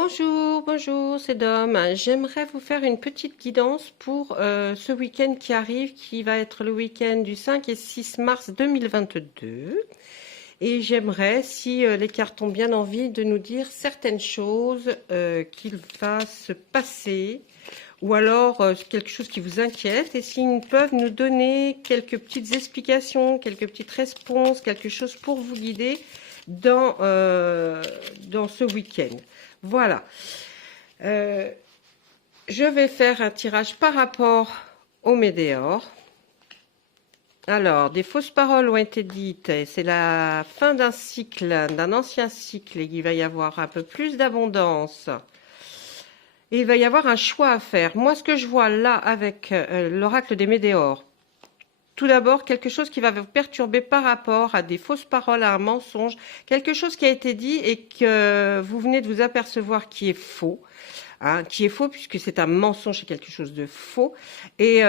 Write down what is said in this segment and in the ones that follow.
Bonjour, bonjour, c'est Dom. J'aimerais vous faire une petite guidance pour ce week-end qui arrive, qui va être le week-end du 5 et 6 mars 2022. Et j'aimerais, si les cartes ont bien envie, de nous dire certaines choses qu'il va se passer, ou alors quelque chose qui vous inquiète, et s'ils peuvent nous donner quelques petites explications, quelques petites réponses, quelque chose pour vous guider dans ce week-end. Voilà. Je vais faire un tirage par rapport au Médéor. Alors, des fausses paroles ont été dites. C'est la fin d'un cycle, d'un ancien cycle, et il va y avoir un peu plus d'abondance. Et il va y avoir un choix à faire. Moi, ce que je vois là avec l'oracle des Médéors, tout d'abord, quelque chose qui va vous perturber par rapport à des fausses paroles, à un mensonge, quelque chose qui a été dit et que vous venez de vous apercevoir qui est faux, qui est faux puisque c'est un mensonge, c'est quelque chose de faux. Et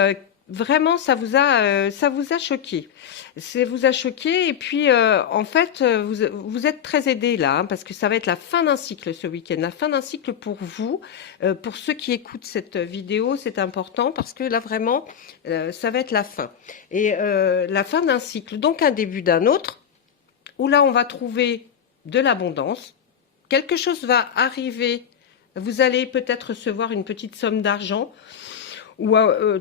vraiment, ça vous a choqué. Ça vous a choqué et puis en fait, vous êtes très aidé là, parce que ça va être la fin d'un cycle ce week-end, la fin d'un cycle pour vous. Pour ceux qui écoutent cette vidéo, c'est important parce que là vraiment, ça va être la fin. Et la fin d'un cycle, donc un début d'un autre, où là on va trouver de l'abondance. Quelque chose va arriver. Vous allez peut-être recevoir une petite somme d'argent ou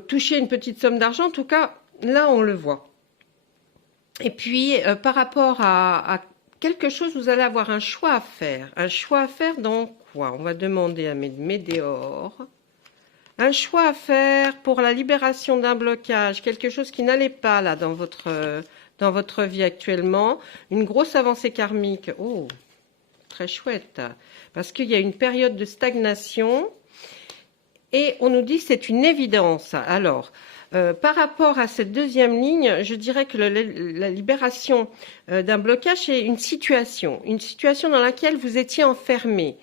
toucher une petite somme d'argent. En tout cas, là, on le voit. Et puis, par rapport à quelque chose, vous allez avoir un choix à faire. Un choix à faire dans quoi? On va demander à Médéor. Un choix à faire pour la libération d'un blocage, quelque chose qui n'allait pas là dans votre vie actuellement. Une grosse avancée karmique. Oh, très chouette. Parce qu'il y a une période de stagnation. Et on nous dit que c'est une évidence. Alors, par rapport à cette deuxième ligne, je dirais que la libération d'un blocage est une situation dans laquelle vous étiez enfermé.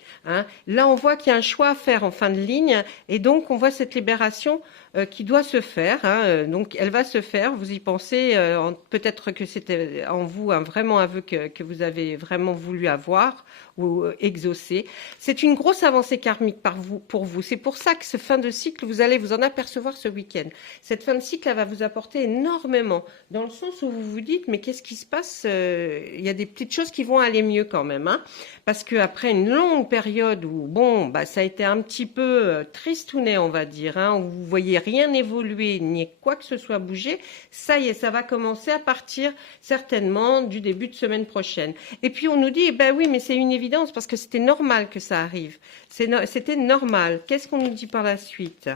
Là, on voit qu'il y a un choix à faire en fin de ligne, et donc on voit cette libération qui doit se faire. Donc, elle va se faire. Vous y pensez. Peut-être que c'était en vous vraiment un vœu que vous avez vraiment voulu avoir ou exaucer. C'est une grosse avancée karmique pour vous. C'est pour ça que ce fin de cycle, vous allez vous en apercevoir ce week-end. Cette fin de cycle, elle va vous apporter énormément, dans le sens où vous vous dites, mais qu'est-ce qui se passe? Il y a des petites choses qui vont aller mieux quand même, parce qu'après une longue période où, bon, ça a été un petit peu tristounet, on va dire, où vous voyez rien évoluer, ni quoi que ce soit bouger, ça y est, ça va commencer à partir certainement du début de semaine prochaine. Et puis on nous dit, oui, mais c'est une évidence, parce que c'était normal que ça arrive. C'était normal. Qu'est-ce qu'on nous dit par la suite?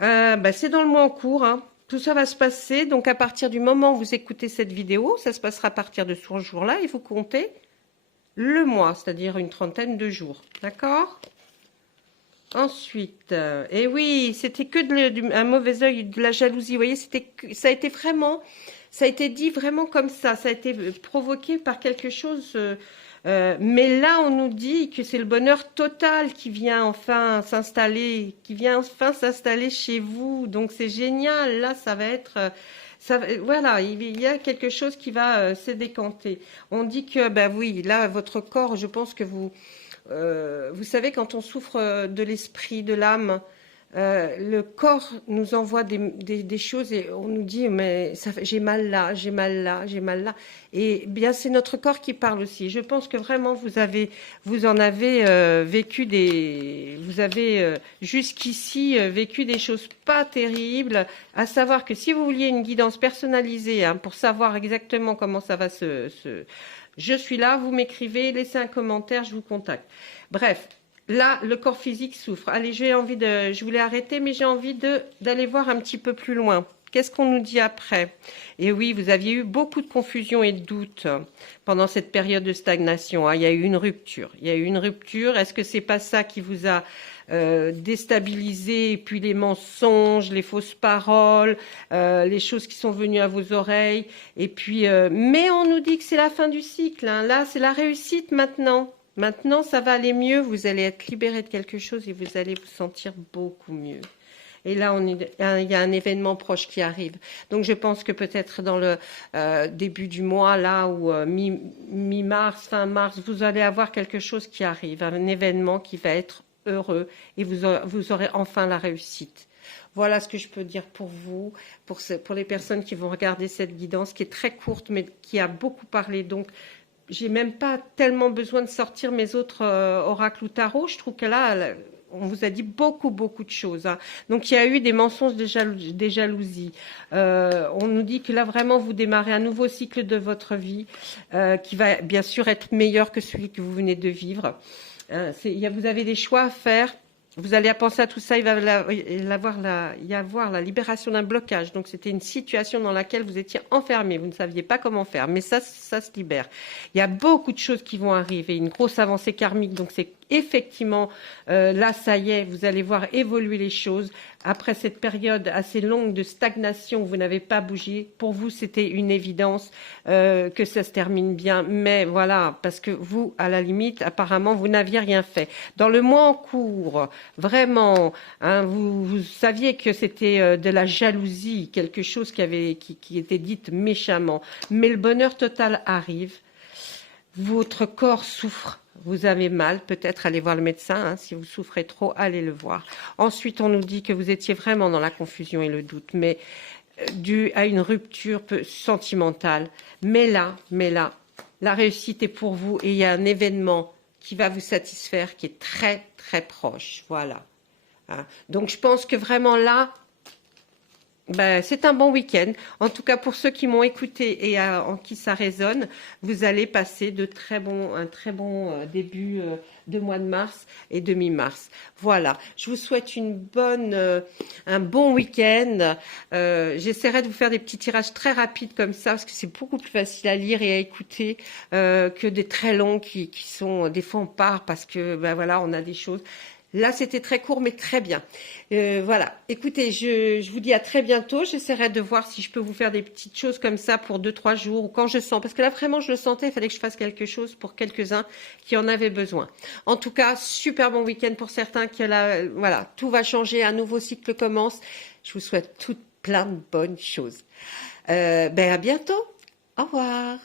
C'est dans le mois en cours. Tout ça va se passer. Donc, à partir du moment où vous écoutez cette vidéo, ça se passera à partir de ce jour-là et vous comptez le mois, c'est-à-dire une trentaine de jours. D'accord? Ensuite, et oui, c'était que un mauvais œil, de la jalousie. Vous voyez, ça a été dit vraiment comme ça. Ça a été provoqué par quelque chose. Mais là, on nous dit que c'est le bonheur total qui vient enfin s'installer, chez vous. Donc c'est génial. Là, ça va être, voilà, il y a quelque chose qui va se décanter. On dit que, oui, là, votre corps, je pense que vous savez, quand on souffre de l'esprit, de l'âme, le corps nous envoie des choses et on nous dit mais j'ai mal là, j'ai mal là, j'ai mal là. Et bien c'est notre corps qui parle aussi. Je pense que vraiment vous en avez vous avez jusqu'ici vécu des choses pas terribles. À savoir que si vous vouliez une guidance personnalisée pour savoir exactement comment ça va je suis là, vous m'écrivez, laissez un commentaire, je vous contacte. Bref. Là, le corps physique souffre. Allez, je voulais arrêter, mais j'ai envie d'aller voir un petit peu plus loin. Qu'est-ce qu'on nous dit après? Et oui, vous aviez eu beaucoup de confusion et de doutes pendant cette période de stagnation. Il y a eu une rupture. Est-ce que c'est pas ça qui vous a déstabilisé? Et puis les mensonges, les fausses paroles, les choses qui sont venues à vos oreilles. Et puis, mais on nous dit que c'est la fin du cycle. Là, c'est la réussite maintenant. Maintenant, ça va aller mieux. Vous allez être libéré de quelque chose et vous allez vous sentir beaucoup mieux. Et là, il y a un événement proche qui arrive. Donc, je pense que peut-être dans le début du mois, là, ou mi-mars, fin mars, vous allez avoir quelque chose qui arrive, un événement qui va être heureux et vous aurez enfin la réussite. Voilà ce que je peux dire pour vous, pour les personnes qui vont regarder cette guidance qui est très courte mais qui a beaucoup parlé. Donc, j'ai même pas tellement besoin de sortir mes autres oracles ou tarot. Je trouve que là, on vous a dit beaucoup, beaucoup de choses, hein. Donc, il y a eu des mensonges, des jalousies. On nous dit que là, vraiment, vous démarrez un nouveau cycle de votre vie qui va bien sûr être meilleur que celui que vous venez de vivre. Vous avez des choix à faire. Vous allez penser à tout ça, il va y avoir la libération d'un blocage. Donc, c'était une situation dans laquelle vous étiez enfermé, vous ne saviez pas comment faire, mais ça se libère. Il y a beaucoup de choses qui vont arriver, une grosse avancée karmique. Donc, c'est effectivement, là, ça y est, vous allez voir évoluer les choses. Après cette période assez longue de stagnation où vous n'avez pas bougé, pour vous, c'était une évidence que ça se termine bien. Mais voilà, parce que vous, à la limite, apparemment, vous n'aviez rien fait. Dans le mois en cours, vraiment, hein, vous saviez que c'était de la jalousie, quelque chose qui était dite méchamment. Mais le bonheur total arrive. Votre corps souffre. Vous avez mal, peut-être allez voir le médecin. Hein, si vous souffrez trop, allez le voir. Ensuite, on nous dit que vous étiez vraiment dans la confusion et le doute, mais dû à une rupture sentimentale. Mais là, la réussite est pour vous et il y a un événement qui va vous satisfaire, qui est très, très proche. Voilà. Hein. Donc, je pense que vraiment là, c'est un bon week-end. En tout cas, pour ceux qui m'ont écouté et en qui ça résonne, vous allez passer un très bon début de mois de mars et de mi-mars. Voilà. Je vous souhaite un bon week-end. J'essaierai de vous faire des petits tirages très rapides comme ça, parce que c'est beaucoup plus facile à lire et à écouter que des très longs qui sont, des fois on part parce que, voilà, on a des choses. Là, c'était très court, mais très bien. Voilà. Écoutez, je vous dis à très bientôt. J'essaierai de voir si je peux vous faire des petites choses comme ça pour 2-3 jours ou quand je sens. Parce que là, vraiment, je le sentais. Il fallait que je fasse quelque chose pour quelques-uns qui en avaient besoin. En tout cas, super bon week-end pour certains. Voilà, tout va changer. Un nouveau cycle commence. Je vous souhaite plein de bonnes choses. À bientôt. Au revoir.